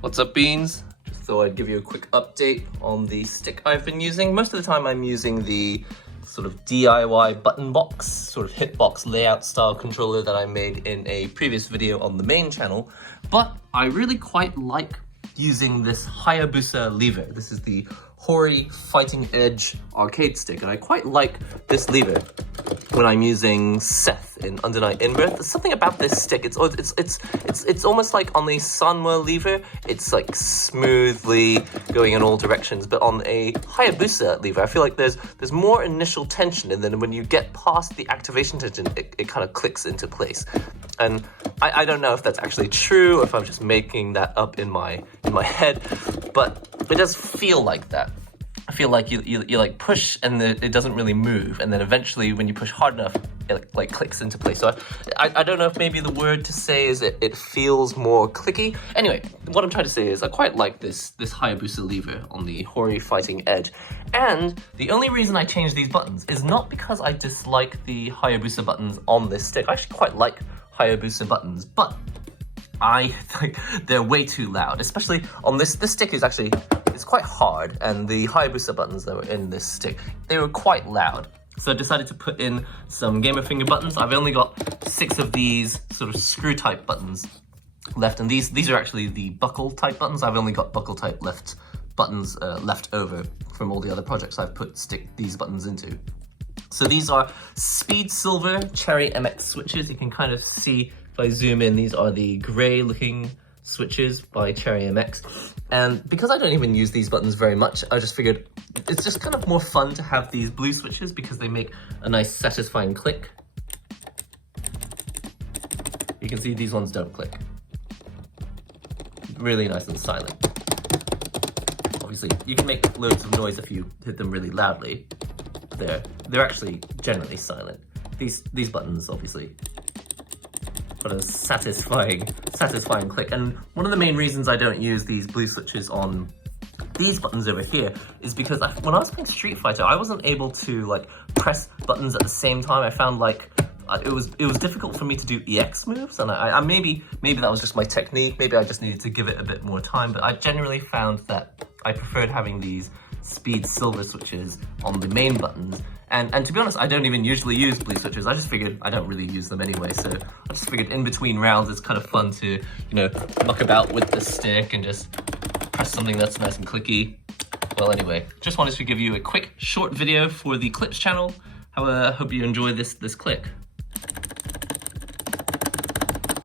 What's up, Beans? Just thought I'd give you a quick update on the stick I've been using. Most of the time I'm using the sort of DIY button box, sort of hitbox layout style controller that I made in a previous video on the main channel, but I really quite like using this Hayabusa lever. This is the HORI Fighting Edge arcade stick, and I quite like this lever when I'm using Seth in Under Night In-Birth. There's something about this stick. It's almost like on the Sanwa lever, it's like smoothly going in all directions, but on a Hayabusa lever, I feel like there's more initial tension, and then when you get past the activation tension, it kind of clicks into place. And I don't know if that's actually true, or if I'm just making that up in my head, but it does feel like that. I feel like you like push and it doesn't really move, and then eventually when you push hard enough, it like clicks into place. So I don't know if maybe the word to say is it feels more clicky. Anyway, what I'm trying to say is I quite like this Hayabusa lever on the HORI Fighting Edge. And the only reason I changed these buttons is not because I dislike the Hayabusa buttons on this stick. I actually quite like Hayabusa buttons, but I think they're way too loud, especially on this stick is actually, it's quite hard, and the Hayabusa buttons that were in this stick, they were quite loud. So I decided to put in some gamer finger buttons. I've only got 6 of these sort of screw type buttons left, and these are actually the buckle type buttons. I've only got buckle type buttons left over from all the other projects I've put these buttons into. So these are Speed Silver Cherry MX switches. You can kind of see if I zoom in, these are the gray looking switches by Cherry MX. And because I don't even use these buttons very much, I just figured it's just kind of more fun to have these blue switches because they make a nice satisfying click. You can see these ones don't click. Really nice and silent. Obviously, you can make loads of noise if you hit them really loudly. They're actually generally silent. These buttons obviously got a satisfying click. And one of the main reasons I don't use these blue switches on these buttons over here is because when I was playing Street Fighter, I wasn't able to like press buttons at the same time. I found like it was difficult for me to do EX moves, and I maybe that was just my technique. Maybe I just needed to give it a bit more time, but I generally found that I preferred having these Speed Silver switches on the main buttons. And to be honest, I don't even usually use blue switches. I just figured I don't really use them anyway, so I just figured in between rounds it's kind of fun to, you know, muck about with the stick and just press something that's nice and clicky. Well, anyway, just wanted to give you a quick short video for the clips channel. Hope you enjoy this click.